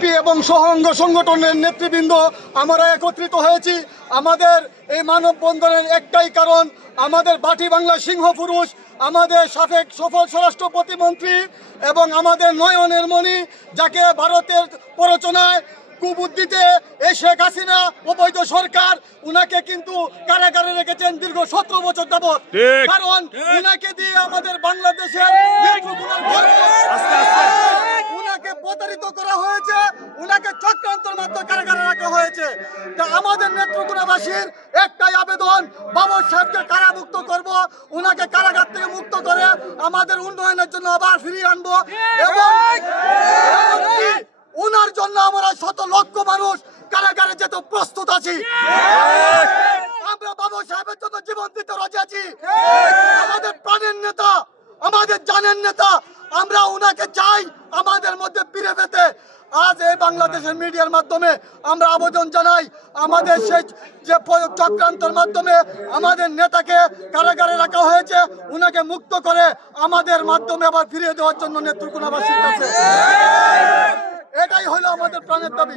BNP এবং সহঅঙ্গ সংগঠনের নেতৃবৃন্দ আমরা একত্রিত হয়েছি। আমাদের এই মানববন্ধনের একটাই কারণ, আমাদের বাটি বাংলা সিংহ পুরুষ, আমাদের সাবেক সফল স্বরাষ্ট্র প্রতিমন্ত্রী এবং আমাদের নয়নের মণি, যাকে ভারতের প্ররোচনায় কুবুদ্ধিতে এই শেখ হাসিনা অবৈধ সরকার উনাকে কিন্তু কারাগারে রেখেছেন দীর্ঘ 17 বছর যাবৎ। কারণ উনাকে দিয়ে আমাদের বাংলাদেশের উনাকে প্রতারিত করা হয়েছে, উনাকে চক্রান্তের মাধ্যমে কারাগারে রাখা হয়েছে। তা আমাদের নেত্রকোনাবাসীর একটাই আবেদন, বাবর সাহেবকে কারামুক্ত করব, উনাকে কারাগার থেকে মুক্ত করে আমাদের উন্নয়নের জন্য আবার ফিরিয়ে আনবো এবং উনার জন্য আমরা শত লক্ষ মানুষ কারাগারে যেতে প্রস্তুত আছি। আমরা বাবর সাহেবের জন্য জীবন দিতে রাজি আছি। আমাদের প্রাণের নেতা, আমাদের জানের নেতা, আমরা উনাকে চাই আমাদের মধ্যে ফিরে পেতে। আজ এই বাংলাদেশের মিডিয়ার মাধ্যমে আমরা আবেদন জানাই, আমাদের সেই যে চক্রান্তের মাধ্যমে আমাদের নেতাকে কারাগারে রাখা হয়েছে, উনাকে মুক্ত করে আমাদের মাধ্যমে আবার ফিরিয়ে দেওয়ার জন্য নেত্রকোনাবাসীর কাছে এটাই হলো আমাদের প্রাণের দাবি।